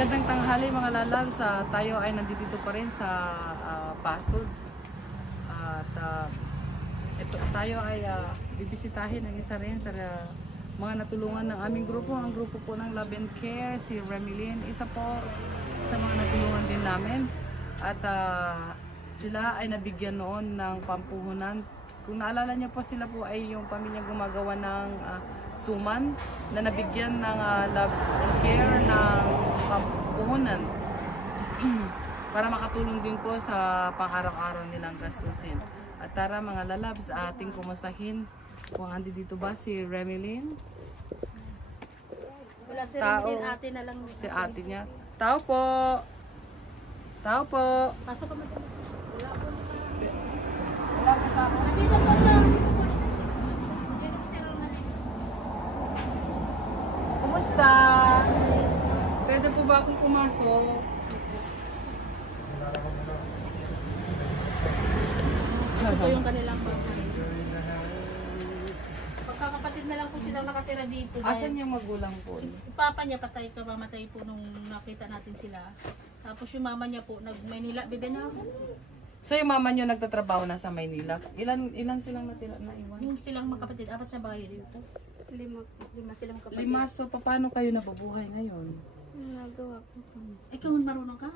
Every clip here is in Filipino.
Magandang tanghali mga lalabs. Tayo ay nandito pa rin sa Pasod. At ito, tayo ay bibisitahin ang isa rin sa mga natulungan ng aming grupo. Ang grupo po ng Love and Care, si Remilyn, isa po sa mga natulungan din namin. At sila ay nabigyan noon ng pampuhunan. Kung naalala niyo po, sila po ay yung pamilya gumagawa ng suman na nabigyan ng Love and Care ng pampuhunan para makatulong din po sa pang-araw-araw nilang gastusin. At tara mga lalabs, ating kumustahin kung andi dito ba si Remilyn. Wala si Remilyn, ate na lang. Si ate niya. Tao po! Tao po! Pasok ka madali. Wala po. Wala si tao. Dito po lang. Dito po si Remilyn. Kumusta? Pwede po ba akong pumasok? Ito yung kanilang bahay. Pagkakapatid na lang po silang nakatira dito. Asan yung magulang po? Si papa niya patay, kamamatay po nung nakita natin sila. Tapos yung mama niya po, nag-Maynila, bigyan na ako. So yung mama nyo nagtatrabaho na sa Maynila. Ilan silang natira na iwan? Yung silang magkapatid, 4 na bahay dito. Lima silang kapatid. 5. So paano kayo nababuhay ngayon? Nagawa po kami. Ikaw marunong ka?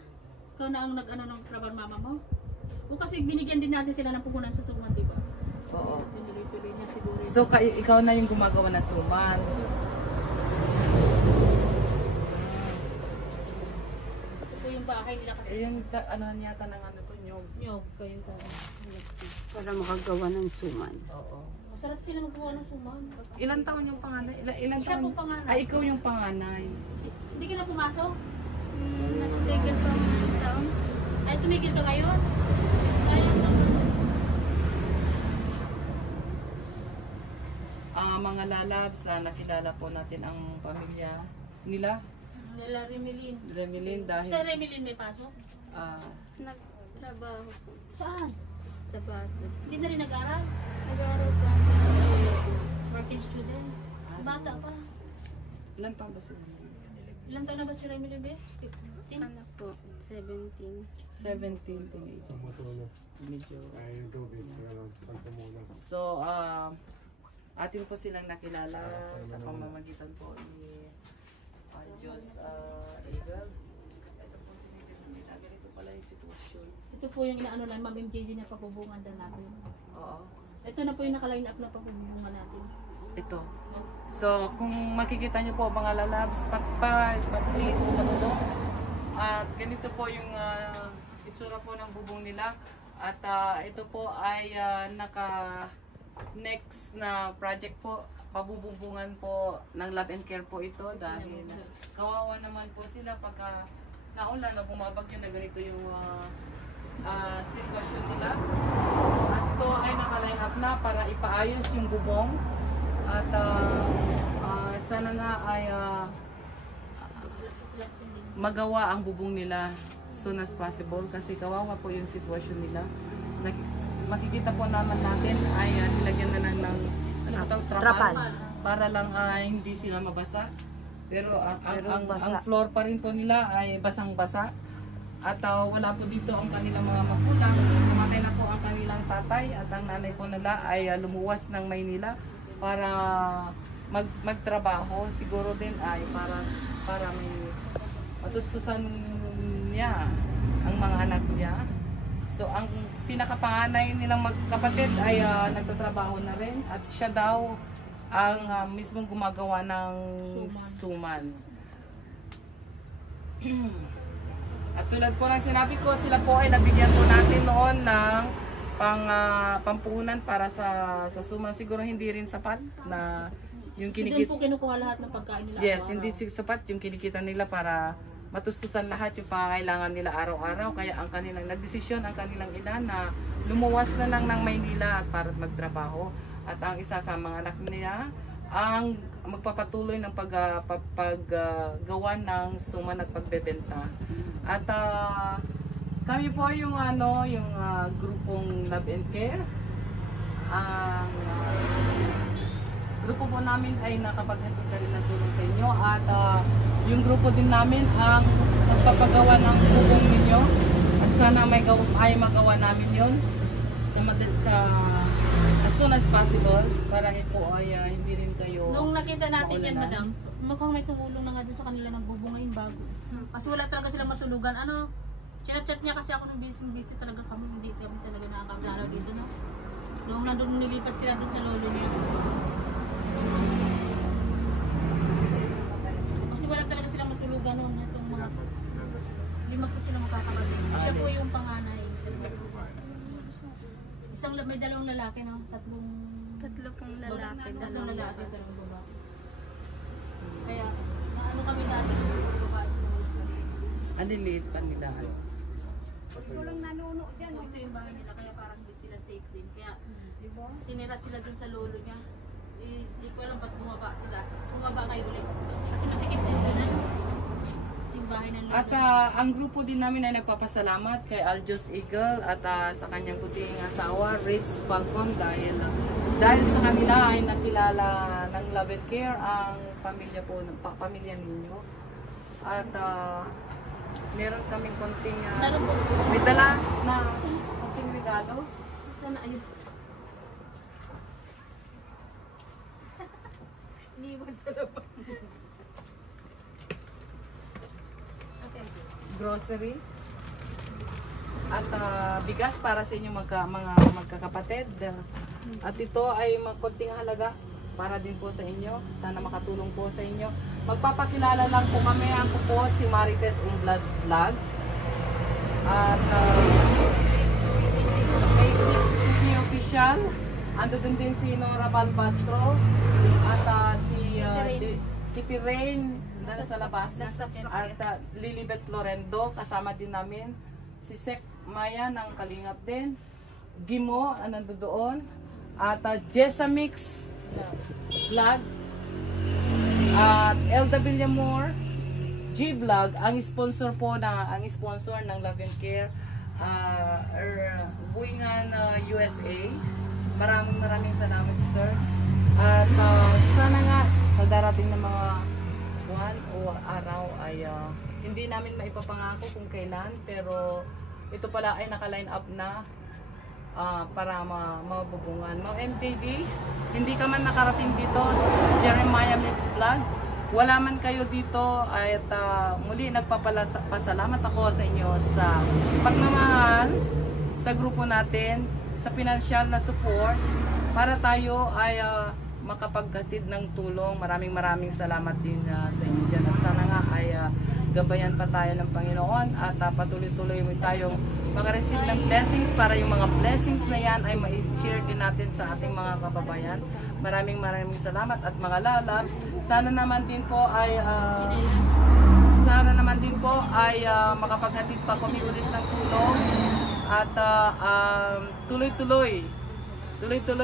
Ikaw na ang nag-ano ng trabaho ng mama mo? O kasi binigyan din natin sila ng puhunan sa suman, di ba? Oo. Pinuloy-tuloy niya siguro. So ikaw na yung gumagawa na suman. Ito po yung bahay nila kasi. Yung ano yata ng ano to, nyog. Nyog, kayo ka. Para makagawa ng suman. Oo. Masarap sila magawa ng suman. Ilan taon yung panganay? Ilan Siya taon? po panganay. Ay, ikaw yung panganay. Hindi ka na pumasok? Natumigil pa ng taon. Ay, tumigil ka ngayon? Ngayon lang. Mga lalabs, nakilala po natin ang pamilya nila. Nila Remilyn. Remilyn dahil Sa Remilyn may pasok? Nagtrabaho po Saan? sa baso. Hindi na rin nag-aral? Nag-aaral pa. Working student? Bata pa. ilan taon ba sila? Ilan taon na ba si Remilyn, be? 15? Anak po, 17. 17 to 18. Medyo. So, atin po silang nakilala sa pamamagitan po ni Diyos Eagle. Ito po tinitin nila. Ganito pala yung sitwasyon. Ito po yung inaano lang, Ma'am MJD na papubungan daw natin. Oo. Ito na po yung nakaline up na papubungan natin. Ito. So, kung makikita niyo po mga lalabs, pat-please sa bundok. At ganito po yung itsura po ng bubong nila. At ito po ay next na project po. Pabubungan po ng Love and Care po ito dahil kawawa naman po sila pagka naulan na bumabagyo na ganito yung sitwasyon nila. At ito ay naka-line up na para ipaayos yung bubong. At sana nga ay magawa ang bubong nila soon as possible kasi kawawa po yung sitwasyon nila. Makikita po naman natin ay nilagyan na lang ng ano ba tawag, trapal para lang hindi sila mabasa. Pero ang floor pa rin po nila ay basang-basa. At wala po dito ang kanilang mga magulang. Namatay na po ang kanilang tatay at ang nanay po nila ay lumuwas ng Maynila para magtrabaho. Siguro din ay para may matustusan niya ang mga anak niya. So ang pinakapanganay nilang magkapatid ay nagtatrabaho na rin at siya daw ang mismong gumagawa ng suman. At tulad po ng sinabi ko, sila po ay nabigyan po natin noon ng pampuhunan para sa suman. Siguro hindi rin sapat na yung Hindi po kinukuha lahat ng pagkain nila. Yes, hindi sapat yung kinikita nila para matustusan lahat yung pangangailangan nila araw-araw. Kaya ang kanilang nagdesisyon, ang kanilang ina na lumuwas na lang ng Maynila at para magtrabaho. At ang isa sa mga anak niya ang magpapatuloy ng paggawa ng suman at pagbebenta. At kami po yung grupong Love and Care. grupo po namin ay nakapaghatid na rin ng tulong sa inyo at yung grupo din namin ang magpapagawa ng bubong ninyo at sana ay magawa namin yon sa as soon as possible para po ay hindi rin kayo Nung nakita natin yan, maulanan. madam, mukhang may tumulong na nga din sa kanila ng bubong ngayon bago. Kasi wala talaga silang matulugan. Ano, chinachat niya kasi ako nung busy talaga kami. Hindi kami talaga nakakaplano dito, no? Nung nandun nilipat sila dun sa lolo niya. Kasi wala talaga silang matulugan noon. Itong mga 5 po sila makakapatid. Siya po yung panganay. May 2 lalaki, no? Tatlo pong lalaki, Tatlong dalawang lalaki, babae. 2 babae. Kaya, naano kami dati sa mga babae sa mga isa. Ang liliit pa nila. Walang nanuno dyan. Ito yung bahay nila, kaya parang hindi sila safe din. Kaya, tinira sila dun sa lolo niya. Di ko alam ba't bumaba sila. Bumaba kayo ulit. Kasi masikip din dun, ano? Kasi yung bahay ng lolo. At ang grupo din namin ay nagpapasalamat kay Aljos Eagle at sa kanyang puting asawa, Rich Falcon, dahil sa kanila ay nakilala ng Love and Care ang pamilya po, pamilya ninyo. At meron kaming konting may dala na konting regalo. Sana ayun. Iniwan sa labas. Grocery at bigas para sa inyo mga magkakapatid. At ito ay konting halaga para din po sa inyo. Sana makatulong po sa inyo. Magpapakilala lang po kami. Ako po si Marites Umblas Vlog. At may 6 TV official. Ando din si Nora Balbastro at si Kitty Rain nasa labas. At Lilibet Florendo, kasama din namin. Si Sek Maya ng Kalingap din. Gimo, nando doon. At Jessa Mix Vlog. At Elda Villamor G Vlog, ang sponsor ng Love and Care. Buingan USA. Maraming salamat, sir. At sana nga sa darating na mga buwan o araw ay hindi namin maipapangako kung kailan, pero ito pala ay naka-line up na para mabubungan. Ma'am MJD, hindi ka man nakarating dito sa Jeremiah Mix Vlog. Wala man kayo dito at muli nagpapasalamat ako sa inyo sa pagmamahal sa grupo natin, sa financial na support para tayo ay makapaghatid ng tulong. Maraming salamat din sa inyo dyan. At sana nga ay gabayan pa tayo ng Panginoon at patuloy-tuloy mo tayong makareceive ng blessings para yung mga blessings na yan ay ma-share din natin sa ating mga kababayan. Maraming salamat at mga lalabs. Sana naman din po ay makapaghatid pa kami ulit ng tulong at tuloy-tuloy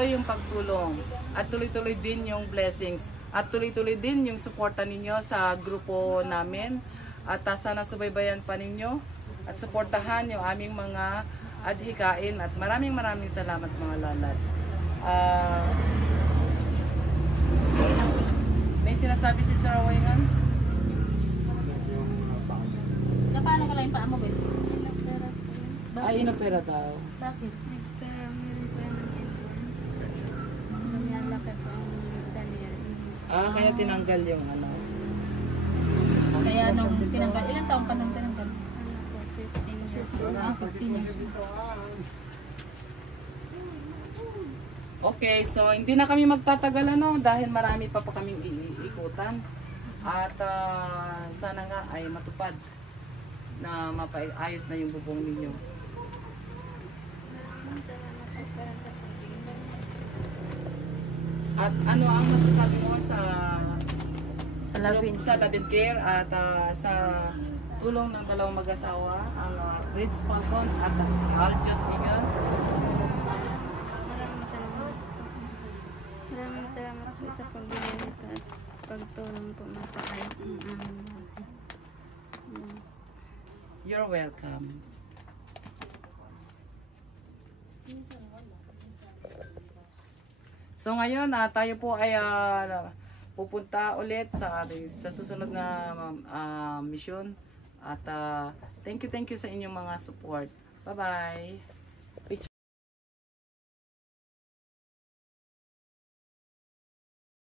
yung pagtulong at tuloy-tuloy din yung blessings at tuloy-tuloy din yung suporta ninyo sa grupo namin at sana subaybayan pa ninyo at suportahan yung aming mga adhikain at maraming salamat mga lalabs. May sinasabi si Sir Wayngan? Paano ka lang yung paa mo, Beth? Inopera po. Ay, inopera daw. Bakit? Meron po yan ng inborn. Lumalaki po ang Daniel. Kaya tinanggal yung ano. Kaya nung tinanggal, ilang taon pa nung tinanggal? Ano po, 15 years old. 15 years. Okay, so hindi na kami magtatagal dahil marami pa kaming iikutan. At sana nga ay matupad na mapaayos na yung bubong ninyo. Salamat po para sa pagkain. At ano ang masasabi mo sa Love and Care at sa tulong ng dalawang mag-asawa, ang Rich Falcon at Aljos Eagle? Maraming salamat po sa pagbigay nito at pagtulong po mapaayos ang aming bahay. You're welcome. So ngayon tayo po ay pupunta ulit sa susunod na mission. At thank you sa inyong mga support. Bye-bye.